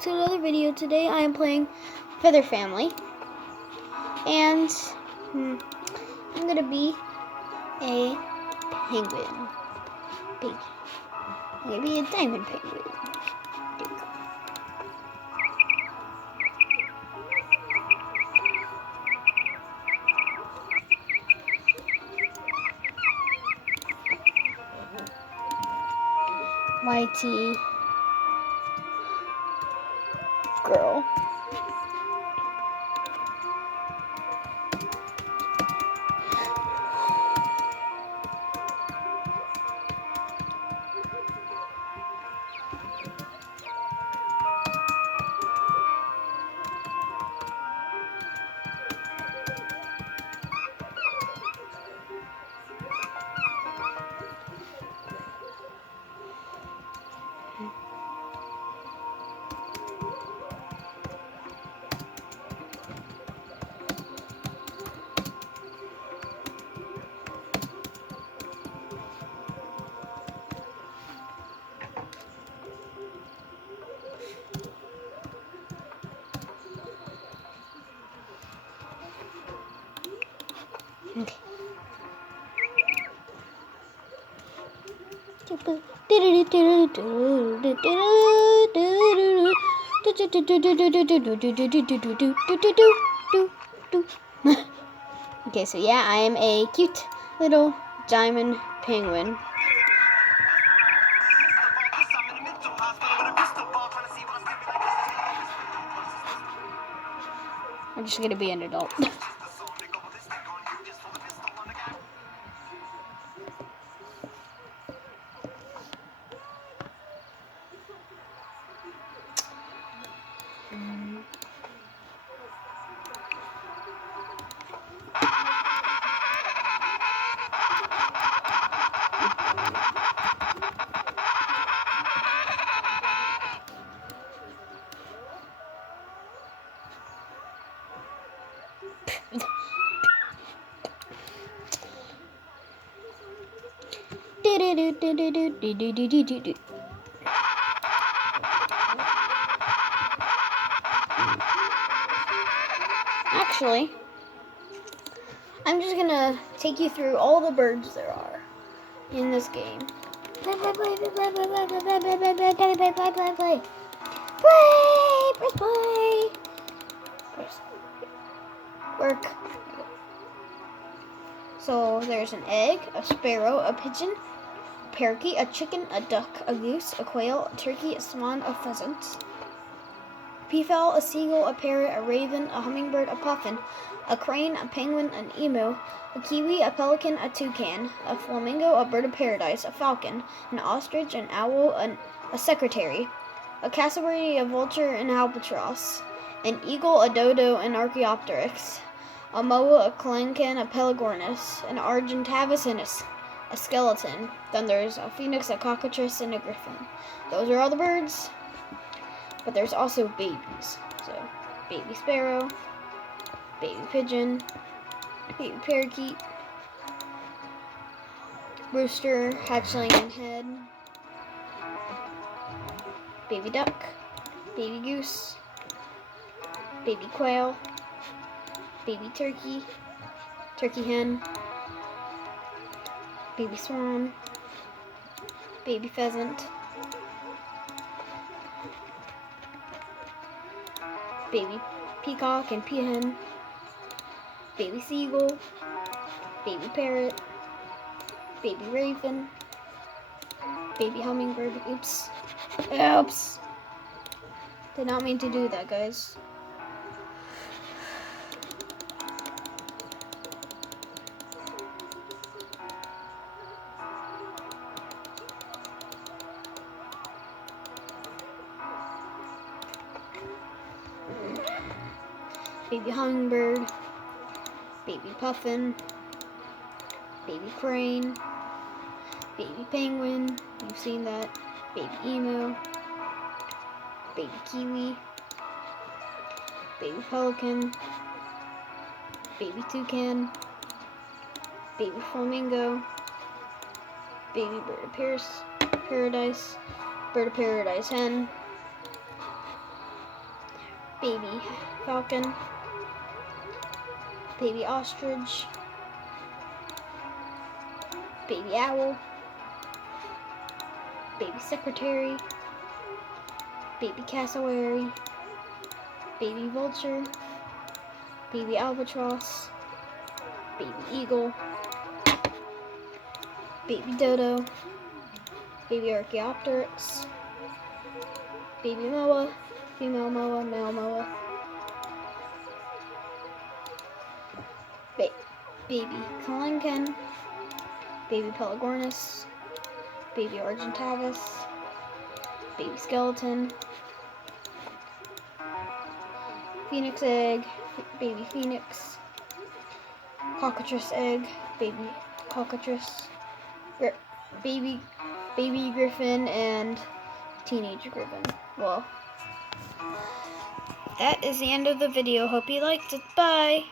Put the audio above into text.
To another video. Today I am playing Feather Family, and I'm gonna be a penguin. Maybe a diamond penguin. YT girl. Okay. Okay, so yeah, I am a cute little diamond penguin. I'm just gonna be an adult. Actually, I'm just gonna take you through all the birds there are in this game. Play, play, play, play, play, play, play, play, play, play, play, play, play, play, play, play, play. Play, play, play. Work. So there's an egg, a sparrow, a pigeon, a parakeet, a chicken, a duck, a goose, a quail, a turkey, a swan, a pheasant, a peafowl, a seagull, a parrot, a raven, a hummingbird, a puffin, a crane, a penguin, an emu, a kiwi, a pelican, a toucan, a flamingo, a bird of paradise, a falcon, an ostrich, an owl, a secretary, a cassowary, a vulture, an albatross, an eagle, a dodo, an archaeopteryx, a moa, a clancan, a pelagornis, an argentavis, and a skeleton. Then there's a phoenix, a cockatrice, and a griffin. Those are all the birds. But there's also babies. So, baby sparrow, baby pigeon, baby parakeet, rooster, hatchling, and hen, baby duck, baby goose, baby quail, baby turkey, turkey hen, baby swan, baby pheasant, baby peacock and peahen, baby seagull, baby parrot, baby raven, baby hummingbird. Oops. Oops. Did not mean to do that, guys. Baby hummingbird, baby puffin, baby crane, baby penguin, you've seen that, baby emu, baby kiwi, baby pelican, baby toucan, baby flamingo, baby bird of paradise, bird of paradise hen, baby falcon, baby ostrich, baby owl, baby secretary, baby cassowary, baby vulture, baby albatross, baby eagle, baby dodo, baby Archaeopteryx, baby moa, female moa, male moa, baby kalankan, baby pelagornis, baby argentavis, baby skeleton, phoenix egg, baby phoenix, cockatrice egg, baby cockatrice, baby griffin, and teenage griffin. Well, that is the end of the video. Hope you liked it. Bye!